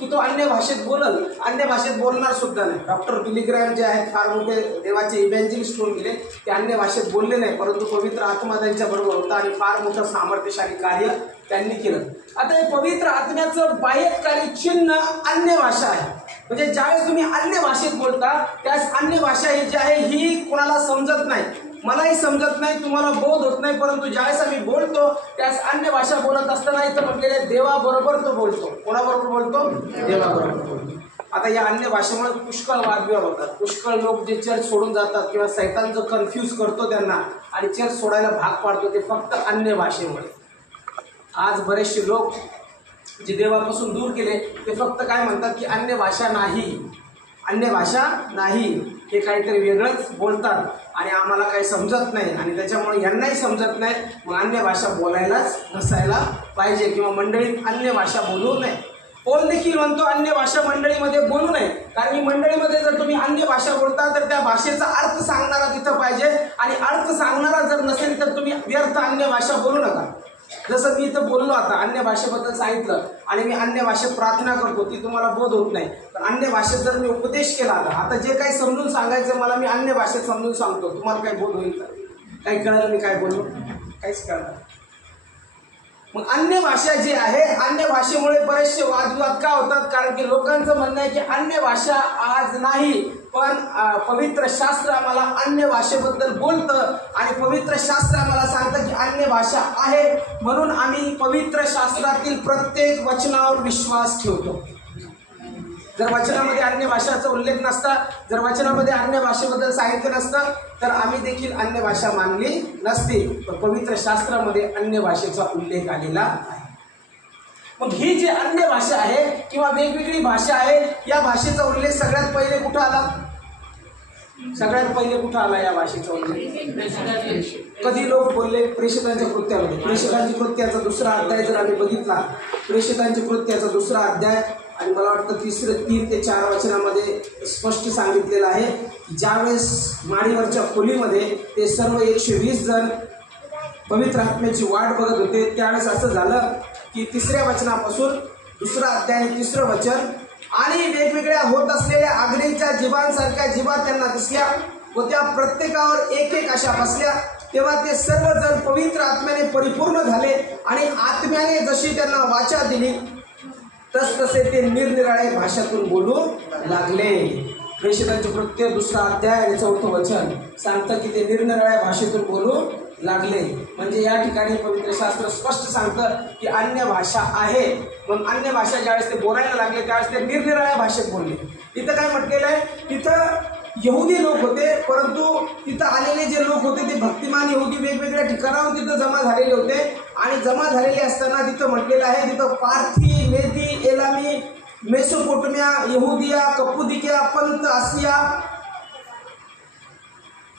की तो अन्य भाषेत बोलल, अन्य भाषेत बोलणार सुद्धा नाही. डॉक्टर बिली ग्रॅम जे आहेत फार मोठे देवाचे इव्हँजलिस्ट होऊन गेले, ते अन्य भाषेत बोलले नाही, परंतु पवित्र आत्मा त्यांच्या बरोबर होता आणि फार मोठं सामर्थ्यशाली कार्य त्यांनी केलं. आता हे पवित्र आत्म्याचं बाह्यकारी चिन्ह अन्य भाषा आहे. म्हणजे ज्यावेळेस तुम्ही अन्य भाषेत बोलता त्यास अन्य भाषा ही जी आहे ही कोणाला समजत नाही, मलाही समजत नाही, तुम्हाला बोध होत नाही, परंतु ज्यावेळेस आम्ही बोलतो त्यास अन्य भाषा बोलत असताना इथं म्हटलेले देवाबरोबर तो बोलतो. कोणाबरोबर बोलतो? देवाबरोबर बोलतो. आता या अन्य भाषेमुळे पुष्कळ वादविवाद होतात. पुष्कळ लोक जे चर्च सोडून जातात किंवा सैतान जो कन्फ्यूज करतो त्यांना आणि चर्च सोडायला भाग पाडतो ते फक्त अन्य भाषेमुळे. आज बरेचसे लोक जे देवापासून दूर केले ते फक्त काय म्हणतात की अन्य भाषा नाही, अन्य भाषा नाही, हे काहीतरी वेगळंच बोलतात आणि आम्हाला काही समजत नाही आणि त्याच्यामुळे यांनाही समजत नाही, मग अन्य भाषा बोलायलाच नसायला पाहिजे किंवा मंडळीत अन्य भाषा बोलू नये. पौल देखील म्हणतो अन्य भाषा मंडळीमध्ये बोलू नये, कारण की मंडळीमध्ये जर तुम्ही अन्य भाषा बोलता तर त्या भाषेचा अर्थ सांगणारा तिथं पाहिजे आणि अर्थ सांगणारा जर नसेल तर तुम्ही व्यर्थ अन्य भाषा बोलू नका. जसं मी इथं बोललो आता अन्य भाषेबद्दल सांगितलं आणि मी अन्य भाषेत प्रार्थना करतो, ती तुम्हाला बोध होत नाही, तर अन्य भाषेत जर मी उपदेश केला आता जे काही समजून सांगायचं मला मी अन्य भाषेत समजून सांगतो, तुम्हाला काही बोध होईल का? काही कळलं मी काय बोललो? काहीच कळलं. मग अन्य भाषा जी आहे, अन्य भाषेमुळे बरेचसे वादविवाद का होतात? कारण की लोकांचं म्हणणं आहे की अन्य भाषा आज नाही, पण पवित्र शास्त्र आम्हाला अन्य भाषेबद्दल बोलतं आणि पवित्र शास्त्र आम्हाला सांगतं की अन्य भाषा आहे, म्हणून आम्ही पवित्र शास्त्रातील प्रत्येक वचनावर विश्वास ठेवतो. जर वचनामध्ये अन्य भाषाचा उल्लेख नसता, जर वचनामध्ये अन्य भाषेबद्दल सांगितलं नसतं तर आम्ही देखील अन्य भाषा मानली नसती, पण पवित्र शास्त्रामध्ये अन्य भाषेचा उल्लेख आलेला आहे. मग ही जी अन्य भाषा आहे किंवा वेगवेगळी भाषा आहे, या भाषेचा उल्लेख सगळ्यात पहिले कुठं आला? सगळ्यात पहिले कुठं आला या भाषेचा उल्लेख? कधी लोक बोलले? प्रेषितांच्या कृत्यामध्ये. प्रेषितांच्या कृत्याचा 2रा अध्याय जर आम्ही बघितला, प्रेषितांच्या कृत्याचा 2रा अध्याय आणि मला वाटतं 3 ते 4 वचनामध्ये स्पष्ट सांगितलेलं आहे की ज्यावेळेस माडीवरच्या खोलीमध्ये ते सर्व 120 जण पवित्र आत्म्याची वाट बघत होते, त्यावेळेस असं झालं की 3ऱ्या वचनापासून 2रा अध्याय 3रं वचन, आणि वेगवेगळ्या होत असलेल्या अग्नीच्या जीवांसारख्या जीवा त्यांना दिसल्या व त्या प्रत्येकावर एक एक अशा बसल्या. तेव्हा ते सर्वजण पवित्र आत्म्याने परिपूर्ण झाले आणि आत्म्याने जशी त्यांना वाचा दिली तसे ते निरनिराळ्या भाषातून बोलू लागले. प्रेषितांचे कृत्य 2रा अध्याय आणि 4थं वचन सांगतं की ते निरनिराळ्या भाषेतून बोलू लागले. म्हणजे या ठिकाणी पवित्र शास्त्र स्पष्ट सांगतं की अन्य भाषा आहे. मग अन्य भाषा ज्यावेळेस ते बोलायला लागले त्यावेळेस ते निरनिराळ्या भाषेत बोलले. इथं काय म्हटलेलं आहे? तिथं यहुदी लोक होते, परंतु तिथं आलेले जे लोक होते ते भक्तिमान यहुदी वेगवेगळ्या ठिकाणाहून तिथं जमा झालेले होते आणि जमा झालेले असताना तिथं म्हटलेलं आहे, तिथं पार्थी, मेदी, एलामी, मेसोपोटमिया, यहुदिया, कपुदिकिया, पंत, आसिया,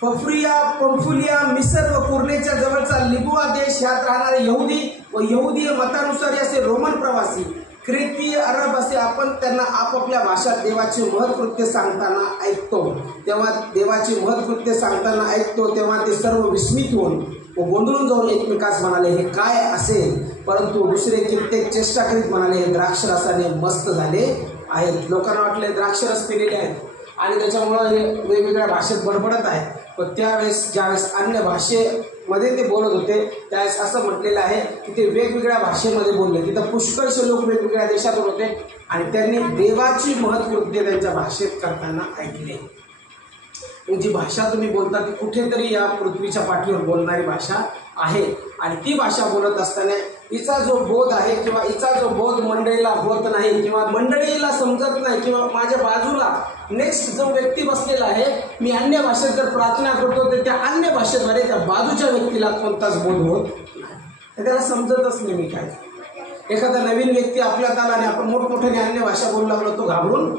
फफ्रिया, पंफुलिया, मिसर व कुर्नेच्या जवळचा लिबुआ देश ह्यात राहणारे यहुदी व यहुदीय मतानुसारी असे रोमन प्रवासी, क्रेतीय, अरब असे आपण त्यांना आपापल्या भाषात देवाचे महत्कृत्य सांगताना ऐकतो. तेव्हा देवाचे महत्कृत्य सांगताना ऐकतो तेव्हा ते सर्व विस्मित होऊन व गोंधळून जाऊन एकमेकास म्हणाले, हे काय असेल? परंतु दुसरे कित्येक चेष्टा करीत म्हणाले, हे द्राक्षरसाने मस्त झाले आहेत. लोकांना वाटले द्राक्षरस पिलेले आहेत आणि त्याच्यामुळं हे वेगवेगळ्या भाषेत बडबडत आहे. पण त्यावेळेस ज्यावेळेस अन्य भाषेमध्ये ते बोलत होते त्यावेळेस असं म्हटलेलं आहे की ते वेगवेगळ्या भाषेमध्ये बोलले. तिथं पुष्कळशे लोक वेगवेगळ्या देशातून होते आणि त्यांनी देवाची महत्कृत्य त्यांच्या भाषेत करताना ऐकले. जी भाषा तुम्ही बोलता ती कुठेतरी या पृथ्वीच्या पाठीवर बोलणारी भाषा आहे आणि ती भाषा बोलत असताना हिचा जो बोध आहे किंवा हिचा जो बोध मंडळीला होत नाही किंवा मंडळीला समजत नाही किंवा माझ्या बाजूला नेक्स्ट जो व्यक्ती बसलेला आहे, मी अन्य भाषेत जर प्रार्थना करतो तर त्या अन्य भाषेद्वारे त्या बाजूच्या व्यक्तीला कोणताच बोध होत नाही, त्याला समजतच नाही मी काय. एखादा नवीन व्यक्ती आपल्यात आला आणि आपण मोठमोठ्याने अन्य भाषा बोलू लागलो, तो घाबरून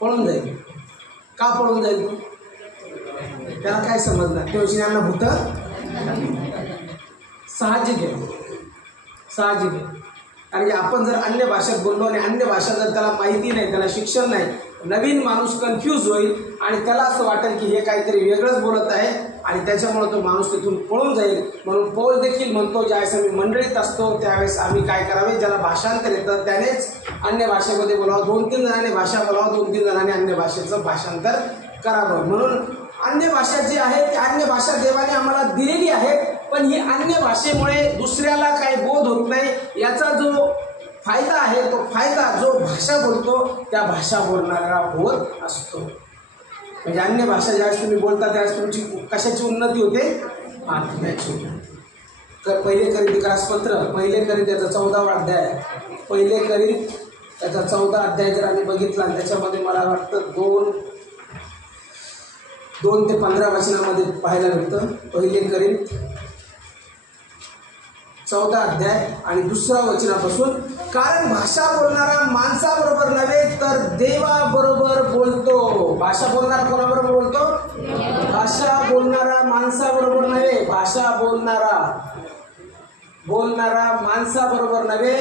पळून जाईल. का पळून जाईल? त्याला काय समजणार? त्या विषयांना भूत साहजिक आहे. कारण की आपण जर अन्य भाषेत बोललो आणि अन्य भाषा जर त्याला माहिती नाही, त्याला शिक्षण नाही, नवीन माणूस कन्फ्यूज होईल आणि त्याला असं वाटेल की हे काहीतरी वेगळंच बोलत आहे आणि त्याच्यामुळे तो माणूस तिथून पळून जाईल. म्हणून पौल देखील म्हणतो, ज्यावेळेस आम्ही मंडळीत असतो त्यावेळेस आम्ही काय करावे, ज्याला भाषांतर येतं त्यानेच अन्य भाषेमध्ये बोलावं, 2-3 जणांनी भाषा बोलावं, 2-3 जणांनी अन्य भाषेचं भाषांतर करावं. म्हणून अन्य भाषा जी आहे ती अन्य भाषा देवाने आम्हाला दिलेली आहे, पण ही अन्य भाषेमुळे दुसऱ्याला काही बोध होत नाही. याचा जो फायदा आहे तो फायदा जो भाषा बोलतो त्या भाषा बोलणारा होत असतो. म्हणजे अन्य भाषा ज्यावेळेस तुम्ही बोलता त्यावेळेस तुमची कशाची उन्नती होते, आत्म्याची. तर पहिले करीत ग्रासपत्र, पहिले करीत त्याचा 14वा अध्याय, पहिले करीत त्याचा 14 अध्याय जर आम्ही बघितला त्याच्यामध्ये मला वाटतं 2 ते 15 वचनामध्ये पाहायला भेटतं. पहिले करीत 14 अध्याय आणि 2 वचनापासून, कारण भाषा बोलणारा माणसाबरोबर नव्हे तर देवाबरोबर बोलतो. भाषा बोलणारा कोणाबरोबर बोलतो? भाषा बोलणारा माणसाबरोबर नव्हे, भाषा बोलणारा माणसाबरोबर नव्हे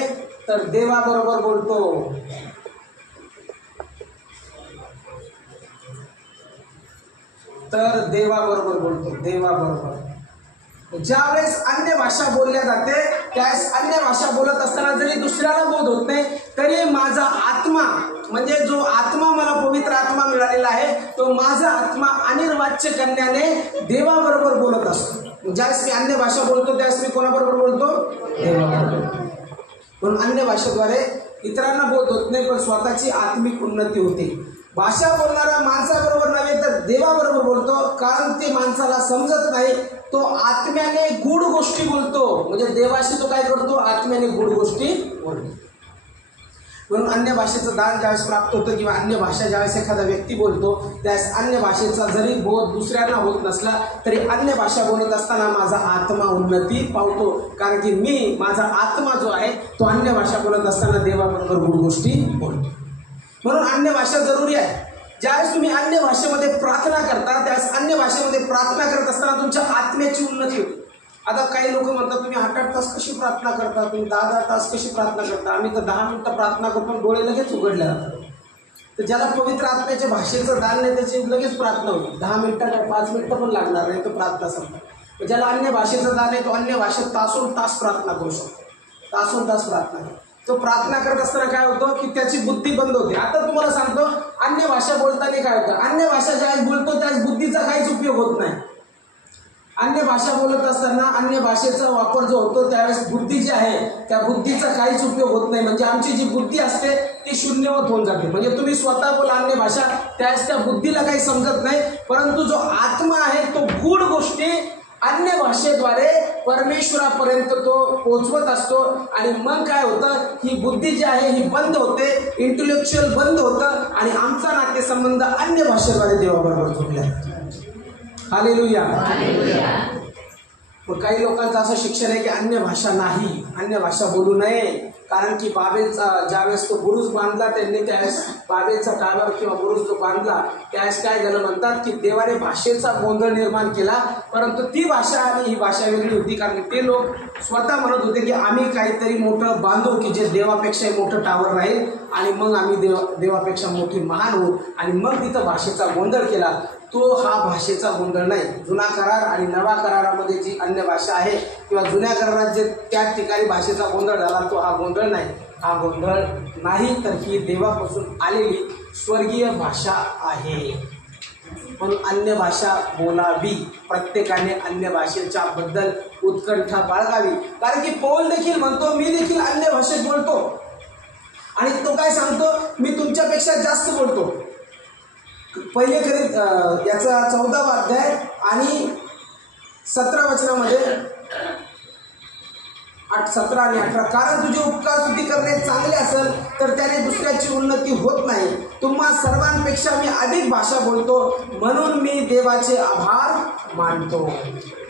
तर देवाबरोबर बोलतो. तर देवाबरोबर बोलतो, देवाबरोबर. ज्यावेळेस अन्य भाषा बोलल्या जाते त्यावेळेस अन्य भाषा बोलत असताना जरी दुसऱ्याला बोध होत नाही तरी माझा आत्मा, म्हणजे जो आत्मा मला पवित्र आत्मा मिळालेला आहे तो माझा आत्मा अनिर्वाच्य कन्याने देवाबरोबर बोलत असतो. ज्यावेळेस मी अन्य भाषा बोलतो त्यावेळेस मी कोणाबरोबर बोलतो? देवाबरोबर. म्हणून अन्य भाषेद्वारे इतरांना बोध होत नाही पण स्वतःची आत्मिक उन्नती होते. भाषा बोलणारा माणसाबरोबर नव्हे तर देवाबरोबर बोलतो, कारण ते माणसाला समजत नाही. तो आत्म्याने गूढ गोष्टी बोलतो, म्हणजे देवाशी तो काय करतो? आत्म्याने गूढ गोष्टी बोलतो. म्हणून अन्य भाषेचं दान ज्यावेळेस प्राप्त होतं किंवा अन्य भाषा ज्यावेळेस एखादा व्यक्ती बोलतो त्यावेळेस अन्य भाषेचा जरी बोध दुसऱ्यांना होत नसला तरी अन्य भाषा बोलत असताना माझा आत्मा उन्नती पावतो, कारण की माझा आत्मा जो आहे तो अन्य भाषा बोलत असताना देवाबरोबर गूढ गोष्टी बोलतो. म्हणून अन्य भाषा जरुरी आहे. ज्यावेळेस तुम्ही अन्य भाषेमध्ये प्रार्थना करता त्यावेळेस अन्य भाषेमध्ये प्रार्थना करत असताना तुमच्या आत्म्याची उन्नती होते. आता काही लोक म्हणतात तुम्ही 8-8 तास कशी प्रार्थना करता, तुम्ही 10-10 तास कशी प्रार्थना करता? आम्ही तर 10 मिनिटं प्रार्थना करतो डोळे लगेच उघडले जातात. तर ज्याला पवित्र आत्म्याच्या भाषेचं दान नाही त्याची लगेच प्रार्थना होती. 10 मिनिटं काय 5 मिनिटं पण लागणार नाही तो प्रार्थना संपतो. ज्याला अन्य भाषेचं दान आहे तो अन्य भाषेत तासोन तास प्रार्थना करू शकतो, तासोन तास प्रार्थना करतो. तो प्रार्थना करत असताना काय होतं की त्याची बुद्धी बंद होते. आता तुम्हाला सांगतो अन्य भाषा बोलताना काय होतं, अन्य भाषा ज्यावेळेस बोलतो त्यावेळेस बुद्धीचा काहीच उपयोग होत नाही. अन्य भाषा बोलत असताना अन्य भाषेचा वापर जो होतो त्यावेळेस बुद्धी जी आहे त्या बुद्धीचा काहीच उपयोग होत नाही. म्हणजे आमची जी बुद्धी असते ती शून्यवत होऊन जाते. म्हणजे तुम्ही स्वतः बोला अन्य भाषा त्यावेळेस त्या बुद्धीला काही समजत नाही, परंतु जो आत्मा आहे तो गूढ गोष्टी अन्य भाषेद्वारे परमेश्वरापर्यंत तो पोहोचवत असतो. आणि मग काय होतं, ही बुद्धी जी आहे ही बंद होते, इंटेलेक्च्युअल बंद होतं आणि आमचा नातेसंबंध अन्य भाषेद्वारे देवाबरोबर जोडला जातो. हालेलुया. मग काही लोकांचं असं शिक्षण आहे की अन्य भाषा नाही, अन्य भाषा बोलू नये, कारण की बाबेलचा ज्यावेळेस तो बुरुज बांधला त्यांनी त्यावेळेस बाबेलचा टावर किंवा बुरुज जो बांधला त्यावेळेस काय झालं म्हणतात की देवाने भाषेचा गोंधळ निर्माण केला, परंतु ती भाषा आणि ही भाषा वेगळी होती. कारण ते लोक स्वतः म्हणत होते की आम्ही काहीतरी मोठं बांधू की जे देवापेक्षा मोठं टावर राहील आणि मग आम्ही देवापेक्षा मोठी महान होऊ, आणि मग तिथं भाषेचा गोंधळ केला. तो हा भाषेचा गोंधळ नाही. जुना करार आणि नवा करारामध्ये जी अन्य भाषा आहे किंवा जुन्या करारात जे त्या ठिकाणी भाषेचा गोंधळ झाला तो हा गोंधळ नाही. हा गोंधळ नाही तर ही देवापासून आलेली स्वर्गीय भाषा आहे. म्हणून अन्य भाषा बोलावी, प्रत्येकाने अन्य भाषेच्या बद्दल उत्कंठा बाळगावी. कारण की पौल देखील म्हणतो मी देखील अन्य भाषेत बोलतो आणि तो काय सांगतो, मी तुमच्यापेक्षा जास्त बोलतो. पहिले करीत याचा 14वा अध्याय आणि 17 वचनामध्ये 17 आणि 18, कारण तुझे उपकार स्तुती करणे चांगले असेल तर त्याने दुसऱ्याची उन्नती होत नाही. तुम्हा सर्वांपेक्षा मी अधिक भाषा बोलतो म्हणून मी देवाचे आभार मानतो.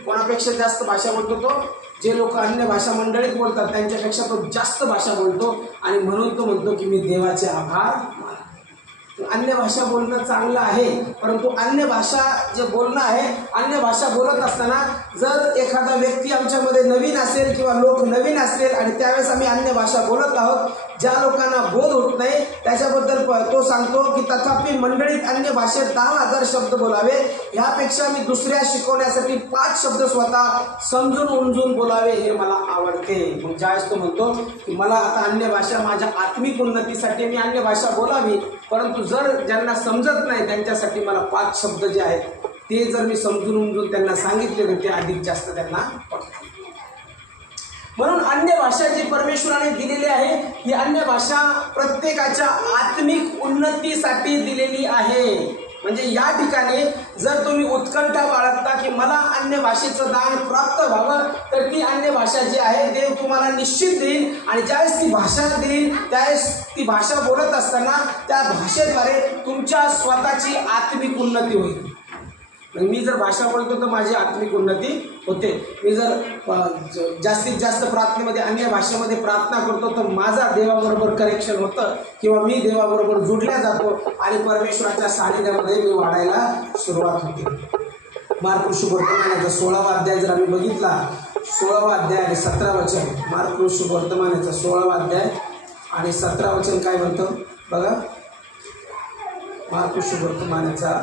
कोणापेक्षा जास्त भाषा बोलतो तो? जे लोक अन्य भाषा मंडळीत बोलतात त्यांच्यापेक्षा तो जास्त भाषा बोलतो आणि म्हणून तो म्हणतो की मी देवाचे आभार मानतो. अन्य भाषा बोलणं चांगलं आहे, परंतु अन्य भाषा जे बोलणं आहे, अन्य भाषा बोलत असताना जर एखादा व्यक्ती आमच्यामध्ये नवीन असेल किंवा लोक नवीन असतील आणि त्यावेळेस आम्ही अन्य भाषा बोलत आहोत, ज्या लोकांना बोध होत नाही त्याच्याबद्दल तो सांगतो की तथापि मंडळीत अन्य भाषेत 10,000 शब्द बोलावे, ह्यापेक्षा मी दुसऱ्या शिकवण्यासाठी 5 शब्द स्वतः समजून उमजून बोलावे हे मला आवडते. मग ज्यावेळेस तो म्हणतो की मला आता अन्य भाषा माझ्या आत्मिक उन्नतीसाठी मी अन्य भाषा बोलावी, परंतु जर ज्यांना समजत नाही त्यांच्यासाठी मला 5 शब्द जे आहेत ते जर मी समजून उमजून त्यांना सांगितले तर ते अधिक जास्त त्यांना पटते. म्हणून अन्य भाषा जी परमेश्वराने दिलेली आहे ही अन्य भाषा प्रत्येकाच्या आत्मिक उन्नतीसाठी दिलेली आहे. म्हणजे या ठिकाणी जर तुम्ही उत्कंठा बाळगता की मला अन्य भाषेचं दान प्राप्त व्हावं, तर ती अन्य भाषा जी आहे देव तुम्हाला निश्चित देईल. आणि ज्यावेळेस ती भाषा देईल त्यावेळेस ती भाषा बोलत असताना त्या भाषेद्वारे तुमच्या स्वतःची आत्मिक उन्नती होईल. मी जर भाषा बोलतो तर माझी आत्मिक उन्नती होते. मी जर जास्तीत जास्त प्रार्थनेमध्ये अन्य भाषेमध्ये प्रार्थना करतो तर माझा देवाबरोबर कनेक्शन होतं किंवा मी देवाबरोबर जोडल्या जातो आणि परमेश्वराच्या सानिध्यामध्ये मी वाढायला सुरुवात होते. मार्क शुभवर्तमानाचा 16वा अध्याय जर आम्ही बघितला, 16वा अध्याय आणि 17 वचन, मार्क शुभवर्तमानाचा 16वा अध्याय आणि 17 वचन काय म्हणतं बघा. मार्क शुभवर्तमानाचा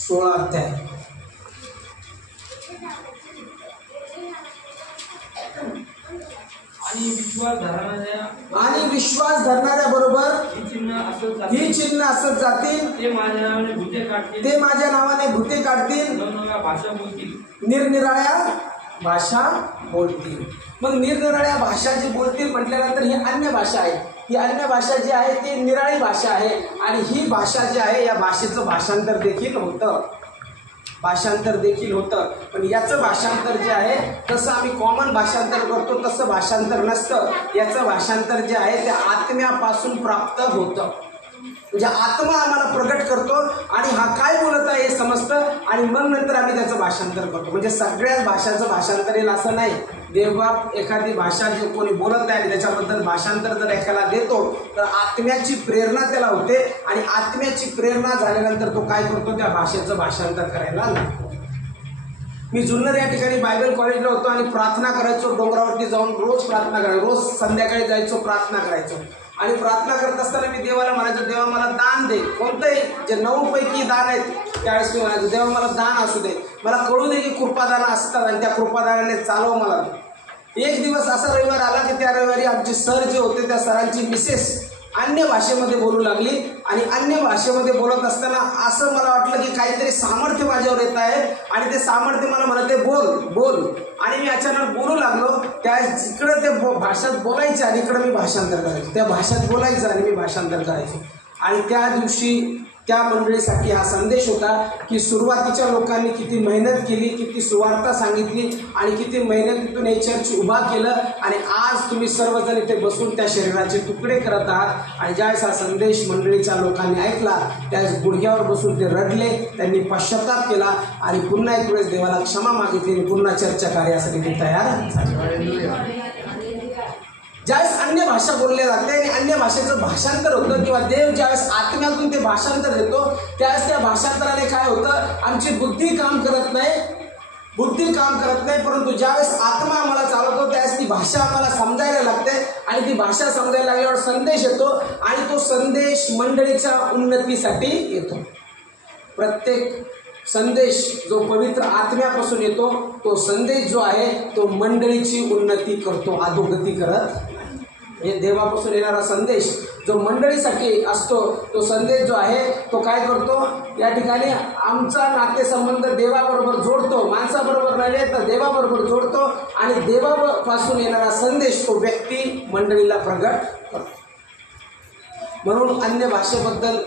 16 अध्याय आणि विश्वास धरणाऱ्या बरोबर ही चिन्ह असत जातील, ते माझ्या नावाने भूते काढतील, निरनिराळ्या भाषा बोलतील. मग निरनिराळ्या भाषा जी बोलतील म्हटल्यानंतर ही अन्य भाषा आहे. ही अन्य भाषा जी आहे ती निराळी भाषा आहे आणि ही भाषा जी आहे या भाषेचं भाषांतर देखील होतं. पण याचं भाषांतर जे आहे तसं आम्ही कॉमन भाषांतर करतो तसं भाषांतर नसतं. याचं भाषांतर जे आहे ते आत्म्यापासून प्राप्त होतं. म्हणजे आत्मा आम्हाला प्रगट करतो आणि हा काय बोलत आहे हे समजतं आणि मग नंतर आम्ही त्याचं भाषांतर करतो. म्हणजे सगळ्याच भाषांचं भाषांतर येईल असं नाही. देवबाप एखादी भाषा जे कोणी बोलत आहे त्याच्याबद्दल भाषांतर जर एकाला देतो तर आत्म्याची प्रेरणा त्याला होते आणि आत्म्याची प्रेरणा झाल्यानंतर तो काय करतो, त्या भाषेचं भाषांतर करायला लागतो. मी जुन्नर या ठिकाणी बायबल कॉलेजला होतो आणि प्रार्थना करायचो. डोंगरावरती जाऊन रोज प्रार्थना करायचो. रोज संध्याकाळी जायचो, प्रार्थना करायचो. आणि प्रार्थना करत असताना मी देवाला म्हणायचो, देवा मला दान दे, कोणतंही जे 9 पैकी दान आहेत त्यावेळेस मी म्हणायचो देवा मला दान असू दे, मला कळू दे की कृपादानं असतात आणि त्या कृपादानाने चालव मला. एक दिवस असा रविवार आला की त्या रविवारी आमचे सर जे होते त्या सरांची मिसेस अन्य भाषेमध्ये बोलू लागली आणि अन्य भाषेमध्ये बोलत असताना असं मला वाटलं की काहीतरी सामर्थ्य माझ्यावर येत आहे आणि ते सामर्थ्य मला म्हणते बोल बोल. आणि मी अचानक बोलू लागलो. त्या जिकडं ते भाषेत बोलायचं आणि इकडं मी भाषांतर करायचो. त्या भाषेत बोलायचं आणि मी भाषांतर करायचो. आणि त्या दिवशी त्या मंडळीसाठी हा संदेश होता की सुरुवातीच्या लोकांनी किती मेहनत केली, किती सुवार्ता सांगितली आणि किती मेहनतीतून हे चर्च उभा केलं आणि आज तुम्ही सर्वजण इथे बसून त्या शरीराचे तुकडे करत आहात. आणि ज्यावेळेस हा संदेश मंडळीच्या लोकांनी ऐकला त्यावेळेस गुडघ्यावर बसून ते रडले, त्यांनी पश्चाताप केला आणि पुन्हा एक वेळेस देवाला क्षमा मागितली आणि पुन्हा चर्चा कार्यासाठी ते तयार झाले. ज्यावेळेस अन्य भाषा बोलल्या जाते आणि अन्य भाषेचं भाषांतर होतं किंवा देव ज्यावेळेस आत्म्यातून ते भाषांतर देतो त्यावेळेस त्या भाषांतराने काय होतं, आमची बुद्धी काम करत नाही, परंतु ज्यावेळेस आत्मा आम्हाला चालवतो त्यावेळेस ती भाषा आम्हाला समजायला लागते आणि ती भाषा समजायला लागल्यावर संदेश येतो आणि तो संदेश मंडळीच्या उन्नतीसाठी येतो. प्रत्येक संदेश जो पवित्र आत्म्यापासून येतो तो संदेश जो आहे तो मंडळीची उन्नती करतो, अधोगती करत. हे देवापासून येणारा संदेश जो मंडळीसाठी असतो तो संदेश जो आहे तो काय करतो, या ठिकाणी आमचा नातेसंबंध देवाबरोबर जोडतो, माणसाबरोबर नव्हे तर देवाबरोबर जोडतो आणि देवापासून येणारा संदेश तो व्यक्ती मंडळीला प्रगट करतो. म्हणून अन्य भाषेबद्दल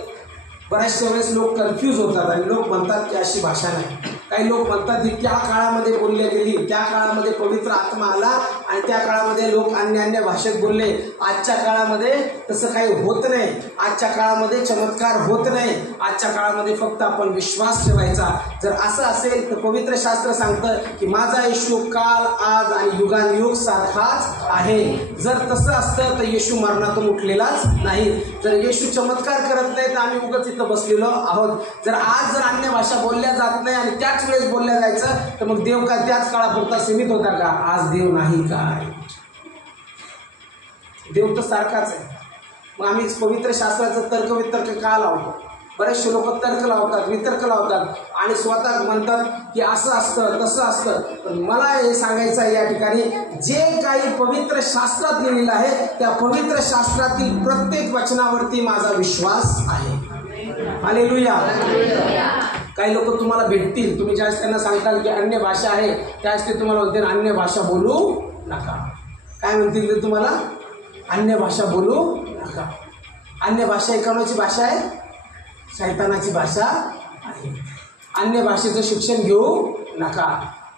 बऱ्याचशा वेळेस लोक कन्फ्यूज होतात आणि लोक म्हणतात की अशी भाषा नाही. काही लोक म्हणतात की त्या काळामध्ये बोलली गेली, त्या काळामध्ये पवित्र आत्मा आला आणि त्या काळामध्ये लोक अन्य भाषेत बोलले. आजच्या काळामध्ये तसं काही होत नाही. आजच्या काळामध्ये चमत्कार होत नाही. आजच्या काळामध्ये फक्त आपण विश्वास ठेवायचा. जर असं असेल तर पवित्र शास्त्र सांगतं की माझा येशू काल आज आणि युगानुयुग सारखाच आहे. जर तसं असतं तर येशू मरणातून उठलेलाच नाही. जर येशू चमत्कार करत नाही तर आम्ही उगाच इथं बसलेलो आहोत. जर आज जर अन्य भाषा बोलल्या जात नाही आणि त्याच वेळेस बोलल्या जायचं तर मग देव का त्याच काळापुरता सीमित होता का? आज देव नाही काय? देव तर सारखाच आहे. मग आम्ही पवित्र शास्त्राचं तर्कवितर्क का लावतो? बरेचसे लोक तर्क लावतात, वितर्क लावतात आणि स्वतः म्हणतात की असं असतं तसं असतं. पण मला हे सांगायचं आहे या ठिकाणी, जे काही पवित्र शास्त्रात लिहिलेलं आहे त्या पवित्र शास्त्रातील प्रत्येक वचनावरती माझा विश्वास आहे. हालेलुया. काही लोक तुम्हाला भेटतील, तुम्ही ज्यावेळेस त्यांना सांगताल की अन्य भाषा आहे त्यावेळेस ते तुम्हाला म्हणतील अन्य भाषा बोलू नका. काय म्हणतील ते तुम्हाला? अन्य भाषा बोलू नका. अन्य भाषा एकाची भाषा आहे, शैतानाची भाषा आहे. अन्य भाषेचं शिक्षण घेऊ नका.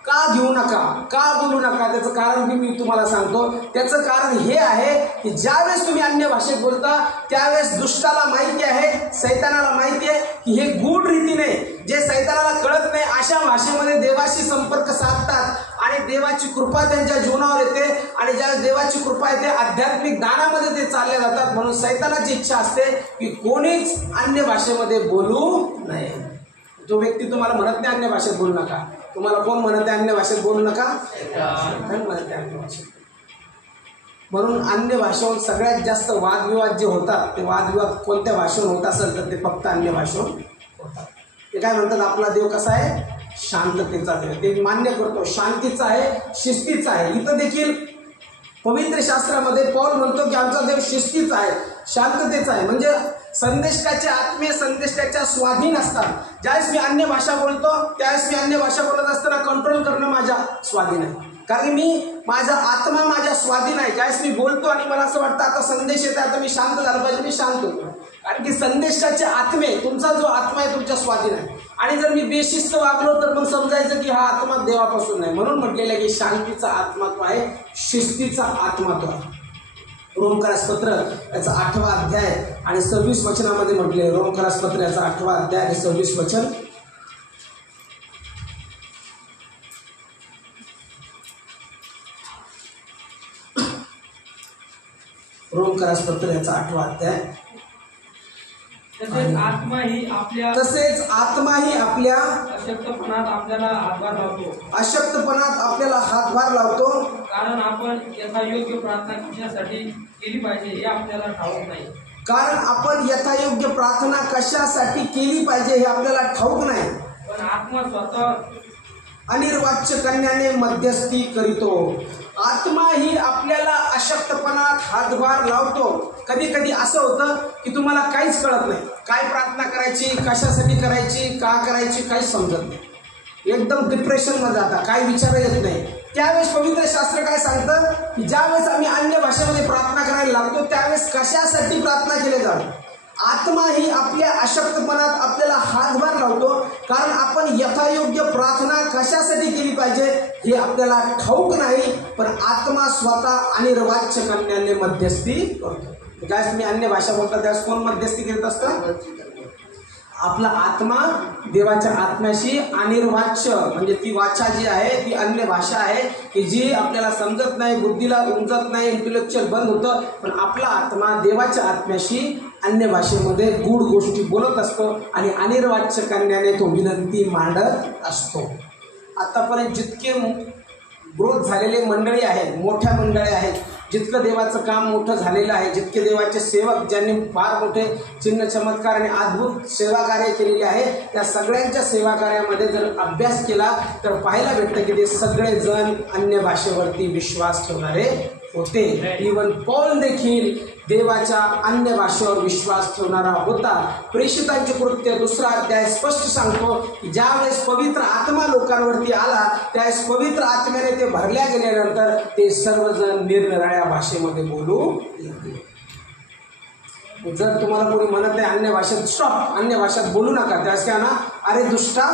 का घेऊ नका? का बोलू नका? त्याचं कारण मी तुम्हाला सांगतो. त्याचं कारण हे आहे की ज्यावेळेस तुम्ही अन्य भाषेत बोलता त्यावेळेस दुष्टाला माहिती आहे, सैतानाला माहिती आहे की हे गूढ रीतीने जे सैतानाला कळत नाही अशा भाषेमध्ये देवाशी संपर्क साधतात आणि देवाची कृपा त्यांच्या जीवनावर येते. आणि ज्या देवाची कृपा येते आध्यात्मिक दानामध्ये ते चालले जातात. म्हणून सैतानाची इच्छा असते की कोणीच अन्य भाषेमध्ये बोलू नये. जो व्यक्ती तुम्हाला म्हणत नाही अन्य भाषेत बोलू नका, तुम्हाला कोण म्हणत आहे अन्य भाषेत बोलू नका? म्हणत आहे अन्य भाषेत. म्हणून अन्य भाषेवर सगळ्यात जास्त वादविवाद जे होतात ते वादविवाद कोणत्या भाषेवर होत असेल तर ते फक्त अन्य भाषेवर होतात. ते काय म्हणतात? आपला देव कसा आहे? शांततेचा देव. ते मान्य करतो, शांतीचा आहे, शिस्तीचा आहे. इथं देखील पवित्र शास्त्रामध्ये पौल म्हणतो की आमचा देव शिस्तीचा आहे, शांततेचा आहे. म्हणजे संदेष्टाचे आत्मीय संदेष्टाच्या स्वाधीन असतात. ज्यावेळेस मी अन्य भाषा बोलतो त्यावेळेस मी अन्य भाषा बोलत असताना कंट्रोल करणं माझ्या स्वाधीन आहे. कारण मी माझा आत्मा माझ्या स्वाधीन आहे. ज्यावेळेस मी बोलतो आणि मला असं वाटतं आता संदेश येते, आता मी शांत झालं पाहिजे, मी शांत होतो. कारण की संदेशाचे आत्मे, तुमचा जो आत्मा आहे तुमच्या स्वाधीन आहे. आणि जर मी बेशिस्त वागलो तर मग समजायचं की हा आत्मा देवापासून नाही. म्हणून म्हटलेलं आहे की शांतीचा आत्मा तो आहे, शिस्तीचा आत्मा तो आहे. रोमकरासपत्र याचा 8वा अध्याय आणि 26 वचनामध्ये म्हटले. रोमकरासपत्र याचा 8वा अध्याय आणि 26 वचन. रोमकरासपत्र याचा 8वा अध्याय. तसेच आत्माही आपल्या अशक्तपणात आपल्याला हातभार लावतो. कारण आपण यथायोग्य प्रार्थना कशासाठी केली पाहिजे हे आपल्याला ठाऊक नाही. पण आत्मा स्वतः अनिर्वाच्य कन्याने मध्यस्थी करीतो. आत्मा ही आपल्याला अशक्तपणात हातभार लावतो. कधी कधी असं होतं की तुम्हाला काहीच कळत नाही, काय प्रार्थना करायची, कशासाठी करायची, का करायची, काहीच समजत नाही. एकदम डिप्रेशनमध्ये जाता, काय विचार येत नाही. त्यावेळेस पवित्र शास्त्र काय सांगतं की ज्यावेळेस आम्ही अन्य भाषेमध्ये प्रार्थना करायला लागतो त्यावेळेस कशासाठी प्रार्थना केली जाते? आत्मा ही आपल्या अशक्तपणात आपल्याला हातभार लावतो. कारण आपण यथायोग्य प्रार्थना कशासाठी केली पाहिजे हे आपल्याला ठाऊक नाही. पण आत्मा स्वतः अनिर्वाच्य कन्याने मध्यस्थी करतो. ज्यावेळेस तुम्ही अन्य भाषा बोलता त्यावेळेस कोण मध्यस्थी करत असतं? आपला आत्मा देवाच्या आत्म्याशी अनिर्वाच्य, म्हणजे ती वाचा जी आहे ती अन्य भाषा आहे की जी आपल्याला समजत नाही, बुद्धीला उमजत नाही, इंटेलेक्च्युअल बंद होतं. पण आपला आत्मा देवाच्या आत्म्याशी अन्य भाषेमध्ये गूढ गोष्टी बोलत असतो आणि अनिर्वाच्य कन्याने तो विनंती मांडत असतो. आतापर्यंत जितके ग्रोथ झालेले मंडळी आहेत, मोठ्या मंडळी आहेत, जितकं देवाचं काम मोठं झालेलं आहे, जितके देवाचे सेवक ज्यांनी फार मोठे चिन्ह चमत्कार आणि अद्भुत सेवा कार्य केलेले आहे, त्या सगळ्यांच्या सेवा कार्यामध्ये जर अभ्यास केला तर पाहायला भेटतं की ते सगळेजण अन्य भाषेवरती विश्वास ठेवणारे होते. इवन पौल देखील देवाच्या अन्य भाषेवर विश्वास ठेवणारा होता. प्रेषितांचे कृत्य 2रा अध्याय स्पष्ट सांगतो की ज्यावेळेस पवित्र आत्मा लोकांवरती आला त्यावेळेस पवित्र आत्म्याने ते भरल्या गेल्यानंतर ते सर्वजण निरनिराळ्या भाषेमध्ये बोलू लागले. जर तुम्हाला कोणी म्हणत नाही अन्य भाषेत स्टॉप, अन्य भाषेत बोलू नका, त्यास काय ना, अरे दुष्टा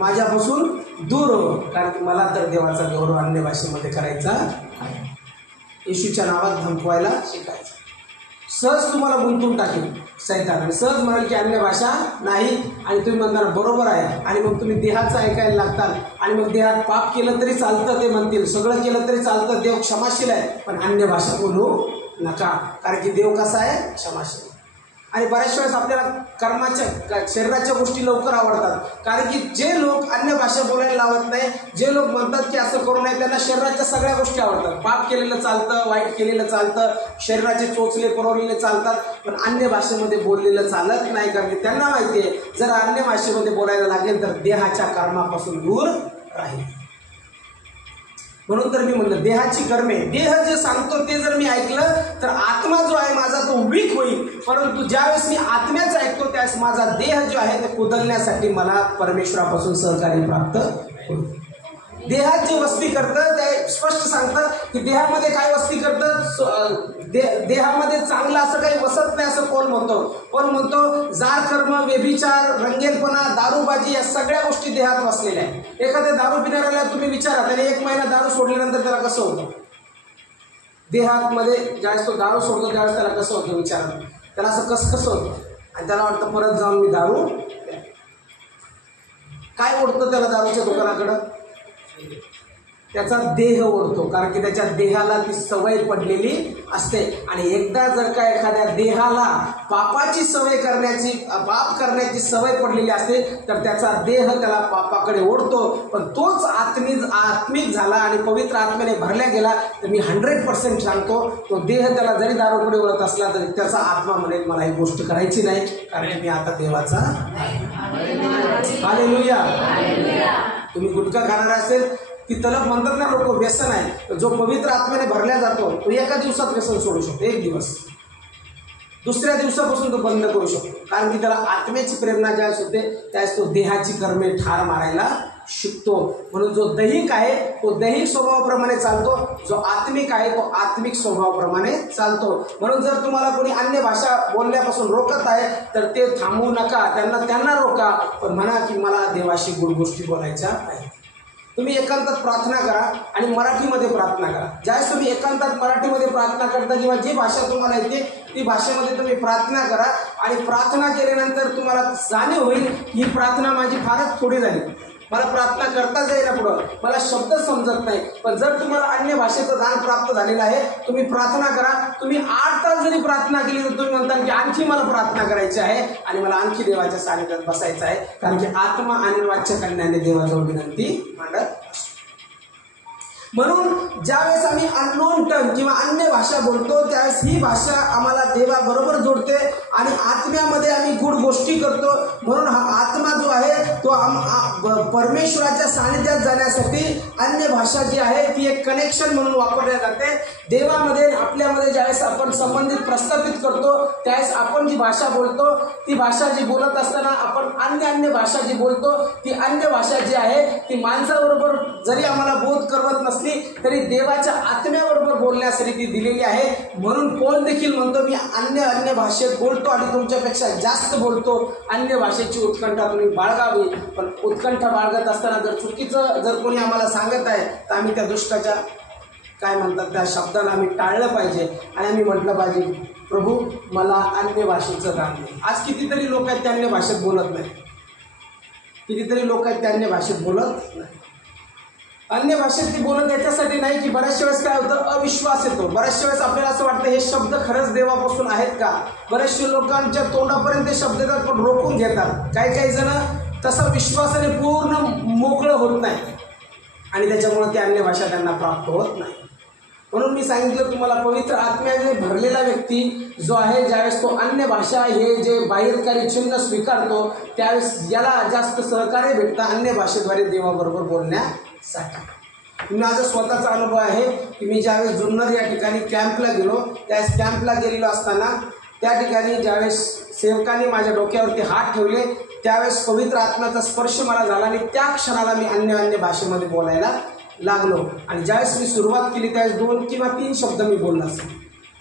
माझ्यापासून दूर हो, कारण मला तर देवाचा गौरव अन्य भाषेमध्ये करायचा आहे. येशूच्या नावात धमकवायला शिकायचं. सहज तुम्हाला गुंतून टाकेल सैतान आणि सहज म्हणाल की अन्य भाषा नाही आणि तुम्ही म्हणणार बरोबर आहे आणि मग तुम्ही देहाचं ऐकायला लागताल आणि मग देहात पाप केलं तरी चालतं ते म्हणतील, सगळं केलं तरी चालतं, देव क्षमाशील आहे, पण अन्य भाषा बोलू नका, कारण की देव कसा आहे? क्षमाशील. आणि बऱ्याच वेळेस आपल्याला कर्माच्या शरीराच्या गोष्टी लवकर आवडतात, कारण की जे लोक अन्य भाषा बोलायला लावत नाही, जे लोक म्हणतात की असं करू नये, त्यांना शरीराच्या सगळ्या गोष्टी आवडतात. पाप केलेलं चालतं, वाईट केलेलं चालतं, शरीराचे चोचले पुरवलेले चालतात, पण अन्य भाषेमध्ये बोललेलं चालत नाही, कारण की त्यांना माहिती आहे जर अन्य भाषेमध्ये बोलायला लागेल तर देहाच्या कर्मापासून दूर राहील. म्हणून तर मी म्हणलं देहाची कर्मे, देह जे सांगतो ते जर मी ऐकलं तर आत्मा जो आहे माझा तो वीक होईल, परंतु ज्यावेळेस मी आत्म्याचं ऐकतो त्यावेळेस माझा देह जो आहे ते कुदलण्यासाठी मला परमेश्वरापासून सहकार्य प्राप्त होईल. देहात जे वस्ती करतं ते स्पष्ट सांगतं की देहामध्ये काय वस्ती करतं, देहामध्ये चांगलं असं काही वसत नाही असं कोण म्हणतो. कोण म्हणतो जार कर्म, व्यभिचार, रंगेलपणा, दारूबाजी या सगळ्या गोष्टी देहात वसलेल्या आहेत. एखाद्या दारू पिणाऱ्याला तुम्ही विचारा, त्याने 1 महिना दारू सोडल्यानंतर त्याला कसं होतं? देहात मध्ये ज्यावेळेस तो दारू सोडतो त्यावेळेस त्याला कसं होतं विचारा, त्याला असं कसं होतं आणि त्याला वाटतं परत जाऊन मी दारू. काय ओढतं त्याला दारूच्या दुकानाकडं? त्याचा देह ओढतो, कारण की त्याच्या देहाला ती सवय पडलेली असते. आणि एकदा जर का एखाद्या देहाला पापाची सवय करण्याची, पाप करण्याची सवय पडलेली असते तर त्याचा देह त्याला पापाकडे ओढतो. पण तोच आत्मिक झाला आणि पवित्र आत्म्याने भरल्या गेला तर मी 100% सांगतो तो देह त्याला जरी दारूकडे ओढत असला तरी त्याचा आत्मा म्हणेल मला ही गोष्ट करायची नाही, कारण मी आता देवाचा. हालेलुया. तुम्ही गुटखा खाणारा असेल ती तलप म्हणतात ना लोक, व्यसन आहे. जो पवित्र आत्म्याने भरल्या जातो तो एका दिवसात व्यसन सोडू शकतो, 1 दिवस, दुसऱ्या दिवसापासून तो बंद करू शकतो, कारण की त्याला आत्म्याची प्रेरणा ज्यावेळेस होते त्यावेळेस तो देहाची कर्मे ठार मारायला शिकतो. म्हणून जो दैहिक आहे तो दैहिक स्वभावाप्रमाणे चालतो, जो आत्मिक आहे तो आत्मिक स्वभावाप्रमाणे चालतो. म्हणून जर तुम्हाला कोणी अन्य भाषा बोलण्यापासून रोखत आहे तर ते थांबवू नका, त्यांना रोका, पण म्हणा की मला देवाशी गुड गोष्टी बोलायच्या आहेत. तुम्ही एकांतात प्रार्थना करा आणि मराठीमध्ये प्रार्थना करा. ज्यावेळेस तुम्ही एकांतात मराठीमध्ये प्रार्थना करता किंवा जी भाषा तुम्हाला येते ती भाषेमध्ये तुम्ही प्रार्थना करा आणि प्रार्थना केल्यानंतर तुम्हाला जाणीव होईल ही प्रार्थना माझी फारच थोडी झाली, मला प्रार्थना करताच येईना, पुढं मला शब्द समजत नाही. पण जर तुम्हाला अन्य भाषेचं ज्ञान प्राप्त झालेलं आहे तुम्ही प्रार्थना करा. तुम्ही 8 तास जरी प्रार्थना केली तर तुम्ही म्हणता की आणखी मला प्रार्थना करायची आहे आणि मला आणखी देवाच्या सानिध्यात बसायचं आहे, कारण की आत्मा आणि वाच्य कन्याने देवाजवळ विनंती मांडत असतो. म्हणून ज्यावेळेस आम्ही अननोन टंग किंवा अन्य भाषा बोलतो त्यावेळेस ही भाषा आम्हाला देवाबरोबर जोडते आणि आत्म्यामध्ये आम्ही गुड गोष्टी करतो. म्हणून हा आत्मा जो आहे तो परमेश्वराच्या सानिध्यात जाण्यासाठी अन्य भाषा जी आहे ती एक कनेक्शन म्हणून वापरल्या जाते. देवामध्ये आपल्यामध्ये ज्यावेळेस आपण संबंधित प्रस्थापित करतो त्यावेळेस आपण जी भाषा बोलतो ती भाषा जी बोलत असताना आपण अन्य भाषा जी बोलतो ती अन्य भाषा जी आहे ती माणसाबरोबर जरी आम्हाला बोध करवत नसली तरी देवाच्या आत्म्याबरोबर बोलण्यासाठी ती दिलेली आहे. म्हणून कोण देखील म्हणतो मी अन्य भाषेत बोलतो आणि तुमच्यापेक्षा जास्त बोलतो. अन्य भाषेची उत्कंठा तुम्ही बाळगावी, पण उत्कंठा बाळगत असताना जर चुकीचं जर कोणी आम्हाला सांगत आहे तर आम्ही त्या दुष्टाच्या काय म्हणतात त्या शब्दाला आम्ही टाळलं पाहिजे आणि आम्ही म्हटलं पाहिजे प्रभू मला अन्य भाषेचं ज्ञान दे. आज कितीतरी लोक आहेत त्या अन्य भाषेत बोलत नाही, कितीतरी लोक आहेत त्या अन्य भाषेत बोलत नाही. अन्य भाषेत ती बोलत याच्यासाठी नाही की बऱ्याचशा वेळेस काय होतं अविश्वास येतो. बऱ्याचशा वेळेस आपल्याला असं वाटतं हे शब्द खरंच देवापासून आहेत का. बऱ्याचशा लोकांच्या तोंडापर्यंत ते शब्द येतात पण रोखून घेतात. काही जण तसा विश्वासाने पूर्ण मोकळं होत नाही आणि त्याच्यामुळे ती अन्य भाषा त्यांना प्राप्त होत नाही. म्हणून मी सांगितलं तुम्हाला पवित्र आत्म्याने भरलेला व्यक्ती जो आहे ज्यावेळेस तो अन्य भाषा हे जे बाह्यकारी चिन्ह स्वीकारतो त्यावेळेस याला जास्त सहकार्य भेटतं अन्य भाषेद्वारे देवाबरोबर बोलण्यासाठी. माझा स्वतःचा अनुभव आहे की मी ज्यावेळेस जुन्नर या ठिकाणी कॅम्पला गेलो त्यावेळेस कॅम्पला गेलेलो असताना त्या ठिकाणी ज्यावेळेस सेवकाने माझ्या डोक्यावरती हात ठेवले त्यावेळेस पवित्र आत्म्याचा स्पर्श मला झाला आणि त्या क्षणाला मी अन्य भाषेमध्ये बोलायला लागलो. आणि ज्यावेळेस मी सुरुवात केली त्यावेळेस 2 किंवा 3 शब्द मी बोललो असेल.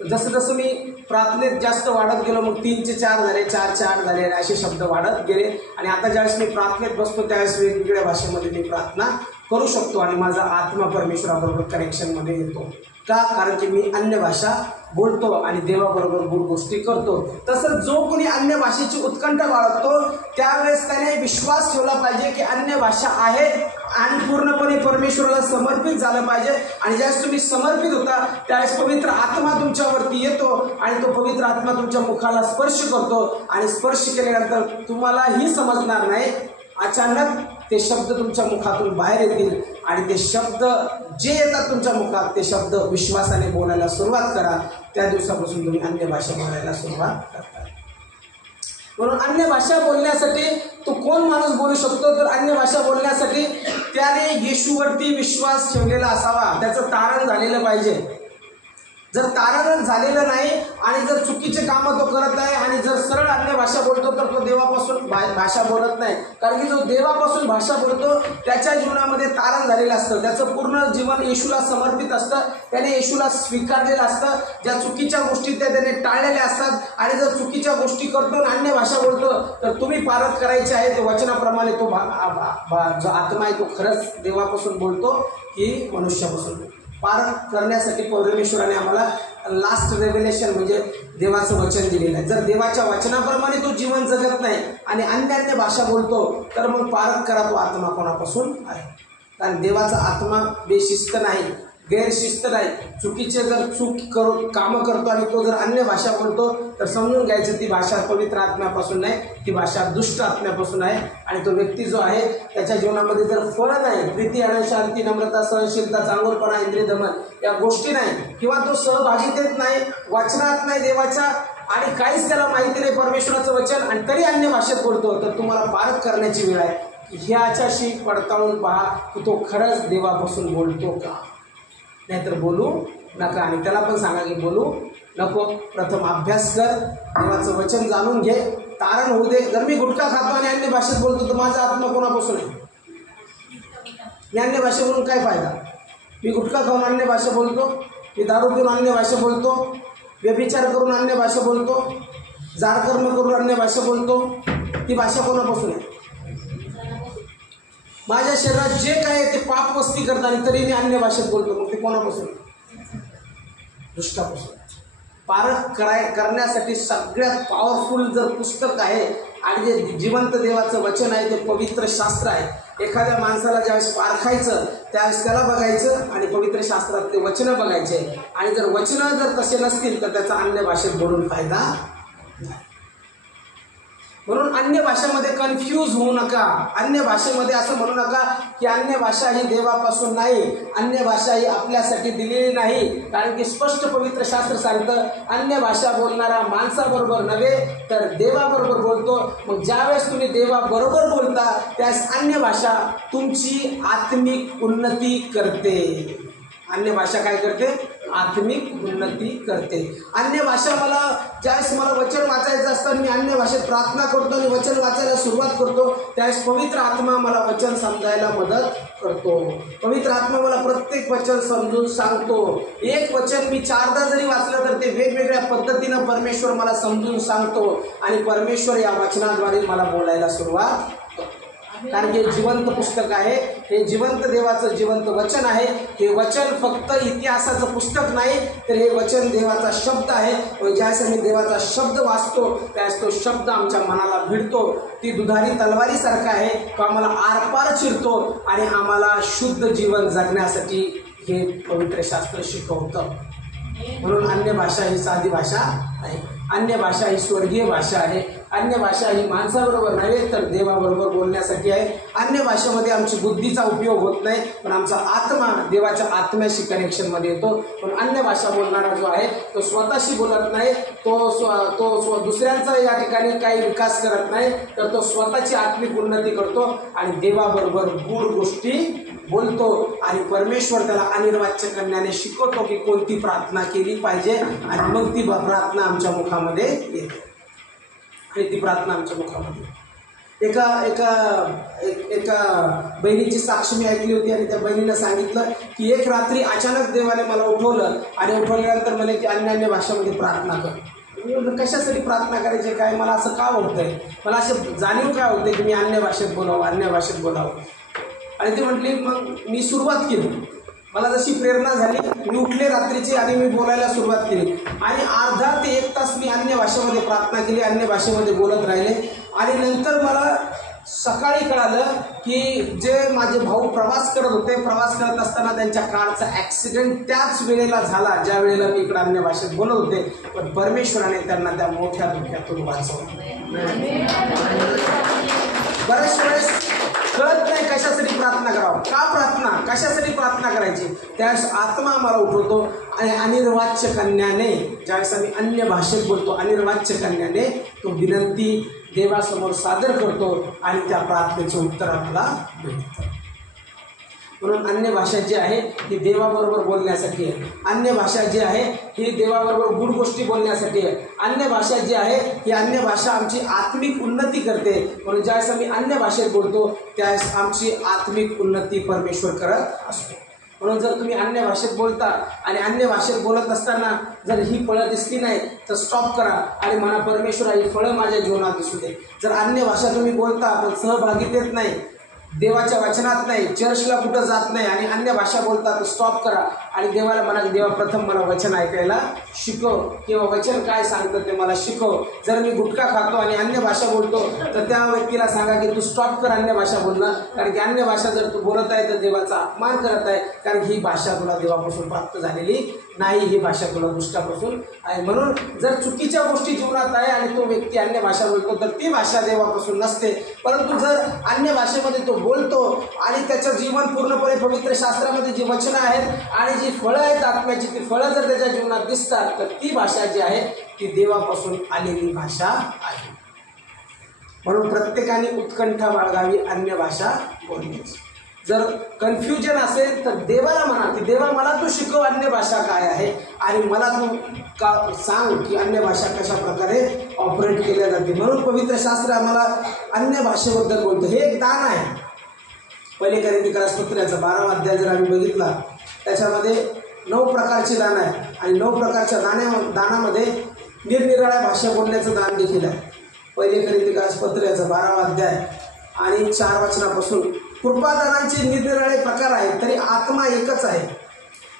जसं जसं मी प्रार्थनेत जास्त वाढत गेलो मग 3चे 4 झाले, 4चे 8 झाले, असे शब्द वाढत गेले. आणि आता ज्यावेळेस मी प्रार्थनेत बसतो त्यावेळेस वेगवेगळ्या भाषेमध्ये मी प्रार्थना करू शकतो आणि माझा आत्मा परमेश्वराबरोबर कनेक्शनमध्ये येतो. का? कारण की मी अन्य भाषा बोलतो आणि देवाबरोबर गोड गोष्टी करतो. तसंच जो कोणी अन्य भाषेची उत्कंठा बाळगतो त्यावेळेस त्याने विश्वास ठेवला पाहिजे की अन्य भाषा आहे आणि पूर्णपणे परमेश्वराला समर्पित झालं पाहिजे. आणि ज्यावेळेस तुम्ही समर्पित होता त्यावेळेस पवित्र आत्मा तुमच्यावरती येतो आणि तो पवित्र आत्मा तुमच्या मुखाला स्पर्श करतो आणि स्पर्श केल्यानंतर तुम्हालाही समजणार नाही, अचानक ते शब्द तुमच्या मुखातून बाहेर येतील आणि ते शब्द जे येतात तुमच्या मुखात ते शब्द विश्वासाने बोलायला सुरुवात करा. त्या दिवसापासून तुम्ही अन्य भाषा बोलायला सुरुवात करता. म्हणून अन्य भाषा बोलण्यासाठी तो कोण माणूस बोलू शकतो? तर अन्य भाषा बोलण्यासाठी त्याने येशूवरती विश्वास ठेवलेला असावा, त्याचं तारण झालेलं पाहिजे. जर तारण झालेलं नाही आणि जर चुकीचे कामं तो करत आहे आणि जर सरळ अन्य भाषा बोलतो तर तो देवापासून भाषा बोलत नाही. कारण की जो देवापासून भाषा बोलतो त्याच्या जीवनामध्ये तारण झालेलं असतं, त्याचं पूर्ण जीवन येशूला समर्पित असतं, त्याने येशूला स्वीकारलेलं असतं. ज्या चुकीच्या गोष्टी त्याने टाळलेल्या असतात आणि जर चुकीच्या गोष्टी करतो आणि अन्य भाषा बोलतो तर तुम्ही पारख करायचे आहे ते वचनाप्रमाणे तो जो आत्मा आहे तो खरंच देवापासून बोलतो की मनुष्यापासून. पारख करण्यासाठी परमेश्वराने आम्हाला लास्ट रेव्हेलेशन म्हणजे देवाचं वचन दिलेलं आहे. जर देवाच्या वचनाप्रमाणे तो जीवन जगत नाही आणि अन्य भाषा बोलतो तर मग पारख करा तो आत्मा कोणापासून आहे. कारण देवाचा आत्मा बेशिस्त नाही, गैरशिस्त नाही. चुकीचे जर कामं करतो आणि तो जर अन्य भाषा बोलतो तर समजून घ्यायचं ती भाषा पवित्र आत्म्यापासून नाही, ती भाषा दुष्ट आत्म्यापासून आहे. आणि तो व्यक्ती जो आहे त्याच्या जीवनामध्ये जर फळ नाही, प्रीती, आनंद, शांती, नम्रता, सहनशीलता, चांगुलपणा, इंद्रिय दमन या गोष्टी नाही किंवा तो सहभागितेत नाही, वाचनात नाही देवाच्या आणि काहीच त्याला माहिती नाही परमेश्वराचं वचन आणि तरी अन्य भाषेत बोलतो तर तुम्हाला पारख करण्याची वेळ आहे. ह्याच्याशी पडताळून पहा की तो खरंच देवापासून बोलतो का, नाहीतर बोलू नका. आणि त्याला पण सांगा की बोलू नको, प्रथम अभ्यास कर, देवाचं वचन जाणून घे, तारण होऊ दे. जर मी गुटखा खातो आणि अन्य भाषेत बोलतो तर माझा आत्मा कोणापासून आहे? मी अन्य भाषा बोलून काय फायदा? मी गुटखा खाऊन अन्य भाषा बोलतो, मी दारू पिऊन अन्य भाषा बोलतो, व्यभिचार करून अन्य भाषा बोलतो, जारकर्म करून अन्य भाषा बोलतो, ती भाषा कोणापासून आहे? माझ्या शरीरात जे काय आहे ते पाप वस्ती करतात आणि तरी मी अन्य भाषेत बोलतो, मग ते कोणापासून? दुष्टापासून. पारख करण्यासाठी सगळ्यात पॉवरफुल जर पुस्तक आहे आणि जे जिवंत देवाचं वचन आहे ते पवित्र शास्त्र आहे. एखाद्या माणसाला ज्यावेळेस पारखायचं त्यावेळेस त्याला बघायचं आणि पवित्र शास्त्रात ते वचनं बघायचे आणि जर वचनं जर तसे नसतील तर त्याचा अन्य भाषेत बोलून फायदा नाही. म्हणून अन्य भाषेमध्ये कन्फ्यूज होऊ नका. अन्य भाषेमध्ये असं म्हणू नका की अन्य भाषा ही देवापासून नाही, अन्य भाषा ही आपल्यासाठी दिलेली नाही. कारण की स्पष्ट पवित्र शास्त्र सांगतं अन्य भाषा बोलणारा माणसाबरोबर नव्हे तर देवाबरोबर बोलतो. मग ज्यावेळेस तुम्ही देवाबरोबर बोलता त्यावेळेस अन्य भाषा तुमची आत्मिक उन्नती करते. अन्य भाषा काय करते? आत्मिक उन्नती करते. अन्य भाषा ज्यावेळेस मला वचन वाचायचं असतं मी अन्य भाषेत प्रार्थना करतो आणि वचन वाचायला सुरुवात करतो त्यावेळेस पवित्र आत्मा मला वचन समजायला मदत करतो. पवित्र आत्मा मला प्रत्येक वचन समजून सांगतो. एक वचन मी 4दा जरी वाचलं तर ते वेगवेगळ्या पद्धतीनं परमेश्वर मला समजून सांगतो आणि परमेश्वर या वचनाद्वारे मला बोलायला सुरुवात करतो. कारण हे जिवंत पुस्तक आहे, हे जिवंत देवाचं जिवंत वचन आहे. हे वचन फक्त इतिहासाचं पुस्तक नाही तर हे वचन देवाचा शब्द आहे. ज्यावेळेस आम्ही देवाचा शब्द वाचतो त्यावेळेस तो शब्द आमच्या मनाला भिडतो. ती दुधारी तलवारीसारखा आहे, तो आम्हाला आरपार चिरतो आणि आम्हाला शुद्ध जीवन जगण्यासाठी हे पवित्र शास्त्र शिकवतं. म्हणून अन्य भाषा ही साधी भाषा आहे, अन्य भाषा ही स्वर्गीय भाषा आहे. अन्य भाषा ही माणसाबरोबर नव्हे तर देवाबरोबर बोलण्यासाठी आहे. अन्य भाषेमध्ये आमची बुद्धीचा उपयोग होत नाही पण आमचा आत्मा देवाच्या आत्म्याशी कनेक्शनमध्ये येतो. पण अन्य भाषा बोलणारा जो आहे तो स्वतःशी बोलत नाही, तो दुसऱ्यांचा या ठिकाणी काही विकास करत नाही तर तो स्वतःची आत्मिक उन्नती करतो आणि देवाबरोबर गूढ गोष्टी बोलतो आणि परमेश्वर त्याला अनिर्वाच्य कन्याने शिकवतो की कोणती प्रार्थना केली पाहिजे आणि मग ती प्रार्थना आमच्या मुखामध्ये येते. आणि ती प्रार्थना आमच्या मुखामध्ये एका बहिणीची साक्ष मी ऐकली होती आणि त्या बहिणीनं सांगितलं की एक रात्री अचानक देवाने मला उठवलं आणि उठवल्यानंतर म्हणे की अन्य भाषेमध्ये प्रार्थना कर. कशासाठी प्रार्थना करायची काय, मला असं का होतंय, मला असं जाणीव काय होते की मी अन्य भाषेत बोलावं. आणि ती म्हटली मग मी सुरुवात केली मला जशी प्रेरणा झाली मी उठले रात्रीची आणि मी बोलायला सुरुवात केली आणि अर्धा ते 1 तास मी अन्य भाषेमध्ये प्रार्थना केली, अन्य भाषेमध्ये बोलत राहिले आणि नंतर मला सकाळी कळालं की जे माझे भाऊ प्रवास करत होते, प्रवास करत असताना त्यांच्या कारचा ॲक्सिडेंट त्याच वेळेला झाला ज्या वेळेला मी इकडे अन्य भाषेत बोलत होते, पण परमेश्वराने त्यांना त्या मोठ्या धोक्यातून वाचवलं. बऱ्याच वेळेस कळत नाही कशासाठी प्रार्थना करावं, का प्रार्थना कशासाठी प्रार्थना करायची. त्यावेळेस आत्मा आम्हाला उठवतो आणि अनिर्वाच्य कन्याने ज्यावेळेस आम्ही अन्य भाषेत बोलतो, अनिर्वाच्य कन्याने तो विनंती देवासमोर सादर करतो आणि त्या प्रार्थनेचे उत्तर आम्हाला मिळतं. म्हणून अन्य भाषा जी आहे ही देवाबरोबर बोलण्यासाठी आहे. अन्य भाषा जी आहे ही देवाबरोबर गुड गोष्टी बोलण्यासाठी आहे. अन्य भाषा जी आहे ही अन्य भाषा आमची आत्मिक उन्नती करते. म्हणून ज्यावेळेस आम्ही अन्य भाषेत बोलतो त्यावेळेस आमची आत्मिक उन्नती परमेश्वर करत असतो. म्हणून जर तुम्ही अन्य भाषेत बोलता आणि अन्य भाषेत बोलत असताना जर ही फळं दिसली नाही तर स्टॉप करा आणि म्हणा परमेश्वरा ही फळं माझ्या जीवनात दिसू दे. जर अन्य भाषा तुम्ही बोलता पण सहभागितेत नाही, देवाच्या वचनात नाही, चर्चला कुठं जात नाही आणि अन्य भाषा बोलता तर स्टॉप करा आणि देवाला म्हणा देवा प्रथम मला वचन ऐकायला शिकव किंवा वचन काय सांगतं ते मला शिकव. जर मी गुटखा खातो आणि अन्य भाषा बोलतो तर त्या व्यक्तीला सांगा की तू स्टॉप कर अन्य भाषा बोलणं, कारण की अन्य भाषा जर तू बोलत आहे तर देवाचा अपमान करत आहे, कारण ही भाषा तुला देवापासून प्राप्त झालेली नाही, ही भाषा तुला दुष्टापासून आहे. म्हणून जर चुकीच्या गोष्टी जीवनात आहे आणि तो व्यक्ती अन्य भाषा बोलतो तर ती भाषा देवापासून नसते. परंतु जर अन्य भाषेमध्ये तो बोलतो आणि त्याचं जीवन पूर्णपणे पवित्र शास्त्रामध्ये जी वचनं आहेत आणि जी फळं आहेत आत्म्याची ती फळं जर त्याच्या जीवनात दिसतात तर ती भाषा जी आहे ती देवापासून आलेली भाषा आहे. म्हणून प्रत्येकाने उत्कंठा बाळगावी अन्य भाषा बोलण्याची. जर कन्फ्युजन असेल तर देवाला म्हणा की देवा मला तू शिकव अन्य भाषा काय आहे आणि मला तू का सांग की अन्य भाषा कशा प्रकारे ऑपरेट केल्या जाते. म्हणून पवित्र शास्त्र आम्हाला अन्य भाषेबद्दल बोलतं. हे एक दान आहे. पहिले कोरिन्थीकरास पत्राचा 12वा अध्याय जर आम्ही बघितला त्याच्यामध्ये 9 प्रकारची दान आहे आणि 9 प्रकारच्या दानामध्ये निरनिराळ्या भाषा बोलण्याचं दान देखील आहे. पहिले कोरिन्थीकरास पत्राचा 12वा अध्याय आणि 4 वचनापासून कृपादानांचे निरनिराळे प्रकार आहेत तरी आत्मा एकच आहे,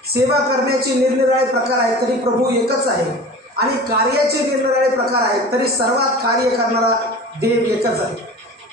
सेवा करण्याचे निरनिराळे प्रकार आहेत तरी प्रभू एकच आहे आणि कार्याचे निरनिराळे प्रकार आहेत तरी सर्वात कार्य करणारा देव एकच आहे.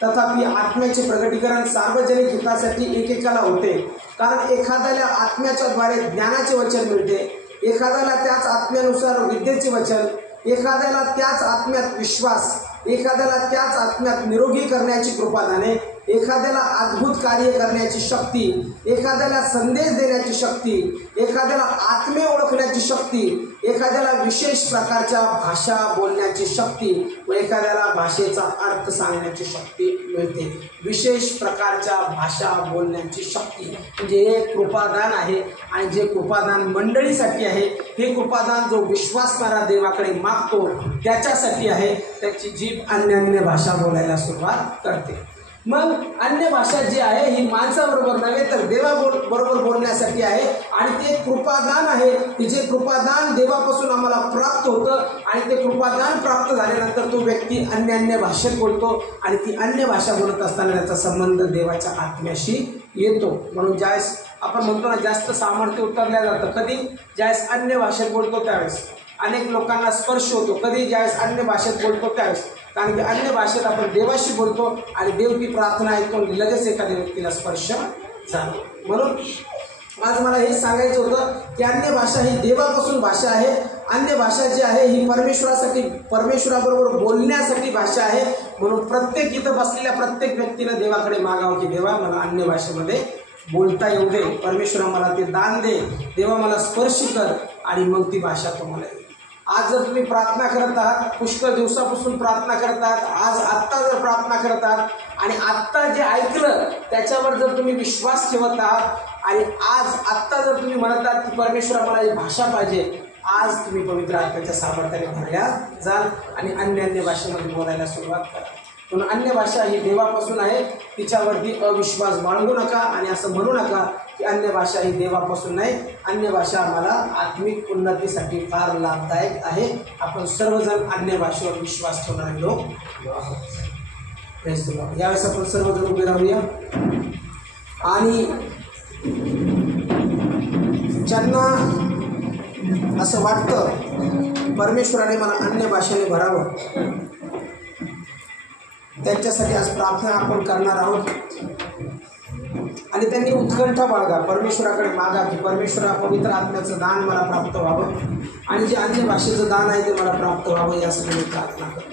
तथापि आत्म्याचे प्रगटीकरण सार्वजनिक हितासाठी एकेकाला होते, कारण एखाद्याला आत्म्याच्या द्वारे ज्ञानाचे वचन मिळते, एखाद्याला त्याच आत्म्यानुसार विद्येचे वचन, एखाद्याला त्याच आत्म्यात विश्वास, एखाद्याला त्याच आत्म्यात निरोगी करण्याची कृपादाने, एखाद्याला अद्भुत कार्य करण्याची शक्ती, एखाद्याला संदेश देण्याची शक्ती, एखाद्याला आत्मे ओळखण्याची शक्ती, एखाद्याला विशेष प्रकारच्या भाषा बोलण्याची शक्ती व एखाद्याला भाषेचा अर्थ सांगण्याची शक्ती मिळते. विशेष प्रकारच्या भाषा बोलण्याची शक्ती म्हणजे हे कृपादान आहे आणि जे कृपादान मंडळीसाठी आहे, हे कृपादान जो विश्वासणारा देवाकडे मागतो त्याच्यासाठी आहे. त्याची जीभ अन्य भाषा बोलायला सुरुवात करते. मग अन्य भाषा जी आहे ही माणसाबरोबर नव्हे तर देवाबरोबर बोलण्यासाठी आहे आणि ते कृपादान आहे की जे कृपादान देवापासून आम्हाला प्राप्त होतं आणि ते कृपादान प्राप्त झाल्यानंतर तो व्यक्ती अन्य भाषेत बोलतो आणि ती अन्य भाषा बोलत असताना त्याचा संबंध देवाच्या आत्म्याशी येतो. म्हणून ज्यावेळेस आपण म्हणतो ना जास्त सामर्थ्य उतरल्या जातं, कधी ज्यावेळेस अन्य भाषेत बोलतो त्यावेळेस अनेक लोकांना स्पर्श होतो, कधी ज्यावेळेस अन्य भाषेत बोलतो त्यावेळेस, कारण की अन्य भाषेत आपण देवाशी बोलतो आणि देव ती प्रार्थना ऐकून लगेच एखाद्या व्यक्तीला स्पर्श झाला. म्हणून आज मला हे सांगायचं होतं की अन्य भाषा ही देवापासून भाषा आहे. अन्य भाषा जी आहे ही परमेश्वराबरोबर बोलण्यासाठी भाषा आहे. म्हणून प्रत्येक इथं बसलेल्या प्रत्येक व्यक्तीनं देवाकडे मागावं की देवा मला अन्य भाषेमध्ये बोलता येऊ दे, परमेश्वरा मला ते दान दे, देवा मला स्पर्श कर आणि मग ती भाषा तुम्हाला येईल. आज जर तुम्ही प्रार्थना करत आहात, पुष्कळ दिवसापासून प्रार्थना करत आहात, आज आत्ता जर प्रार्थना करत आहात आणि आत्ता जे ऐकलं त्याच्यावर जर तुम्ही विश्वास ठेवत आहात आणि आज आत्ता जर तुम्ही म्हणत आहात की परमेश्वरा मला ही भाषा पाहिजे, आज तुम्ही पवित्र आत्म्याच्या सामर्थ्याने भरल्या जाल आणि अन्य भाषेमध्ये बोलायला सुरुवात करा. म्हणून अन्य भाषा ही देवापासून आहे, तिच्यावरती अविश्वास बाळगू नका आणि असं म्हणू नका की अन्य भाषा ही देवापासून नाही. अन्य भाषा आम्हाला आत्मिक उन्नतीसाठी फार लाभदायक आहे. आपण सर्वजण अन्य भाषेवर विश्वास ठेवणारे लोक यावेळेस आपण सर्वजण उभे राहूया आणि ज्यांना असं वाटतं परमेश्वराने मला अन्य भाषेने भरावं, त्यांच्यासाठी आज प्रार्थना आपण करणार आहोत. आणि त्यांनी उत्कंठा बाळगा, परमेश्वराकडे मागा की परमेश्वरा पवित्र आत्म्याचं दान मला प्राप्त व्हावं आणि जे अन्य भाषेचं दान आहे ते मला प्राप्त व्हावं, यासाठी मी प्रार्थना करतो.